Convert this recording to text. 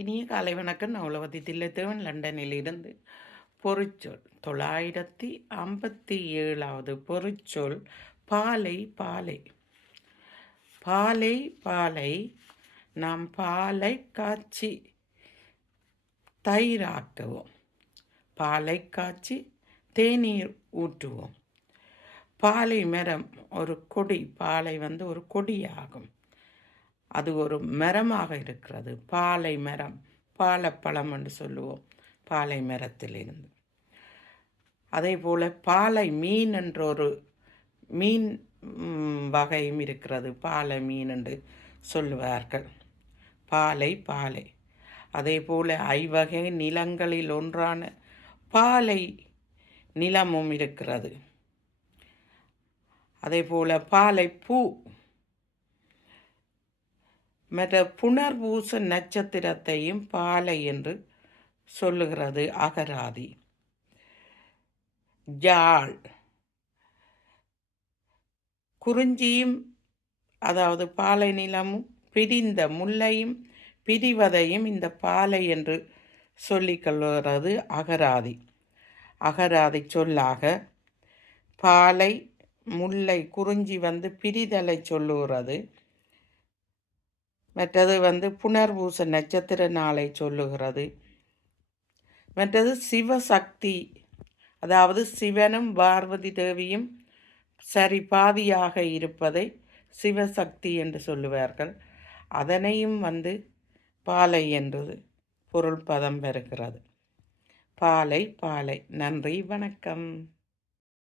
இனிய காலை வணக்கம். நான் உலகத்தி தில்லைத்தேவன் லண்டனிலிருந்து. பொருட்சொல் 957வது பொருட்சொல் பாலை பாலை. பாலை பாலை நாம் பாலை காய்ச்சி தயிராக்குவோம். பாலை காய்ச்சி தேநீர் ஊற்றுவோம். பாலை மரம் ஒரு கொடி. பாலை ஒரு கொடியாகும். அது ஒரு மரமாக இருக்கிறது. பாலை மரம், பாலப்பழம் என்று சொல்லுவோம் பாலை மரத்திலிருந்து. அதே போல் பாலை மீன் என்ற ஒரு மீன் வகையும் இருக்கிறது. பாலை மீன் என்று சொல்லுவார்கள். பாலை பாலை. அதே போல் ஐவகை நிலங்களில் ஒன்றான பாலை நிலமும் இருக்கிறது. அதே போல் பாலை பூ மற்ற புனர்பூச நட்சத்திரத்தையும் பாலை என்று சொல்லுகிறது அகராதி. ஜாழ் குறிஞ்சியும் அதாவது பாலை நிலமும் பிரிந்த முல்லையும் பிரிவதையும் இந்த பாலை என்று சொல்லிக்கொள்கிறது அகராதி. அகராதி சொல்லாக பாலை முல்லை குறிஞ்சி பிரிதலை சொல்லுகிறது. மற்றது புனர்பூச நட்சத்திர நாளை சொல்லுகிறது. மற்றது சிவசக்தி, அதாவது சிவனும் பார்வதி தேவியும் சரி பாதியாக இருப்பதை சிவசக்தி என்று சொல்லுவார்கள். அதனையும் பாலை என்று பொருள் பதம் பெறுகிறது. பாலை பாலை. நன்றி, வணக்கம்.